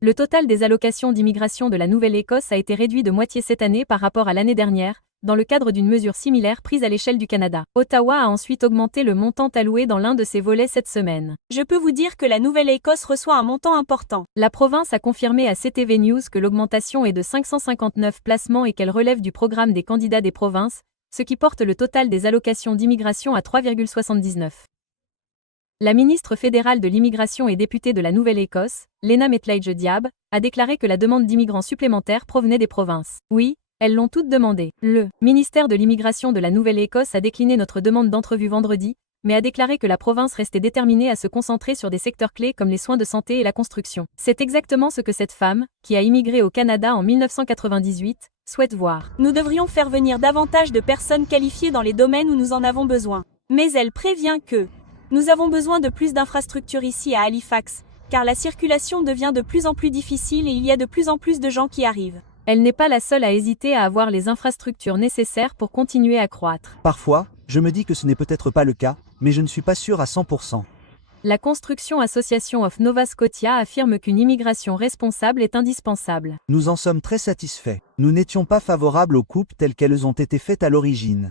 Le total des allocations d'immigration de la Nouvelle-Écosse a été réduit de moitié cette année par rapport à l'année dernière, dans le cadre d'une mesure similaire prise à l'échelle du Canada. Ottawa a ensuite augmenté le montant alloué dans l'un de ses volets cette semaine. Je peux vous dire que la Nouvelle-Écosse reçoit un montant important. La province a confirmé à CTV News que l'augmentation est de 559 placements et qu'elle relève du programme des candidats des provinces, ce qui porte le total des allocations d'immigration à 3,79. La ministre fédérale de l'immigration et députée de la Nouvelle-Écosse, Lena Mettledge-Diab, a déclaré que la demande d'immigrants supplémentaires provenait des provinces. Oui, elles l'ont toutes demandé. Le ministère de l'immigration de la Nouvelle-Écosse a décliné notre demande d'entrevue vendredi, mais a déclaré que la province restait déterminée à se concentrer sur des secteurs clés comme les soins de santé et la construction. C'est exactement ce que cette femme, qui a immigré au Canada en 1998, souhaite voir. Nous devrions faire venir davantage de personnes qualifiées dans les domaines où nous en avons besoin. Mais elle prévient que nous avons besoin de plus d'infrastructures ici à Halifax, car la circulation devient de plus en plus difficile et il y a de plus en plus de gens qui arrivent. Elle n'est pas la seule à hésiter à avoir les infrastructures nécessaires pour continuer à croître. Parfois, je me dis que ce n'est peut-être pas le cas, mais je ne suis pas sûr à 100%. La Construction Association of Nova Scotia affirme qu'une immigration responsable est indispensable. Nous en sommes très satisfaits. Nous n'étions pas favorables aux coupes telles qu'elles ont été faites à l'origine.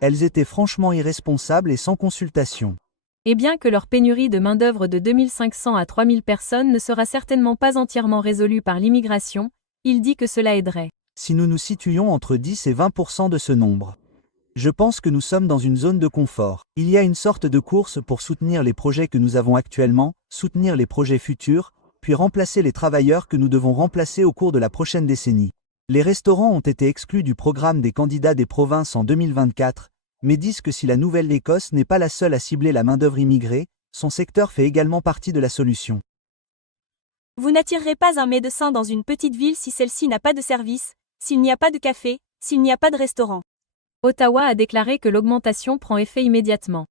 Elles étaient franchement irresponsables et sans consultation. Et bien que leur pénurie de main-d'œuvre de 2500 à 3000 personnes ne sera certainement pas entièrement résolue par l'immigration, il dit que cela aiderait. Si nous nous situions entre 10 et 20% de ce nombre. Je pense que nous sommes dans une zone de confort. Il y a une sorte de course pour soutenir les projets que nous avons actuellement, soutenir les projets futurs, puis remplacer les travailleurs que nous devons remplacer au cours de la prochaine décennie. Les restaurants ont été exclus du programme des candidats des provinces en 2024, mais disent que si la Nouvelle-Écosse n'est pas la seule à cibler la main-d'œuvre immigrée, son secteur fait également partie de la solution. Vous n'attirerez pas un médecin dans une petite ville si celle-ci n'a pas de service, s'il n'y a pas de café, s'il n'y a pas de restaurant. Ottawa a déclaré que l'augmentation prend effet immédiatement.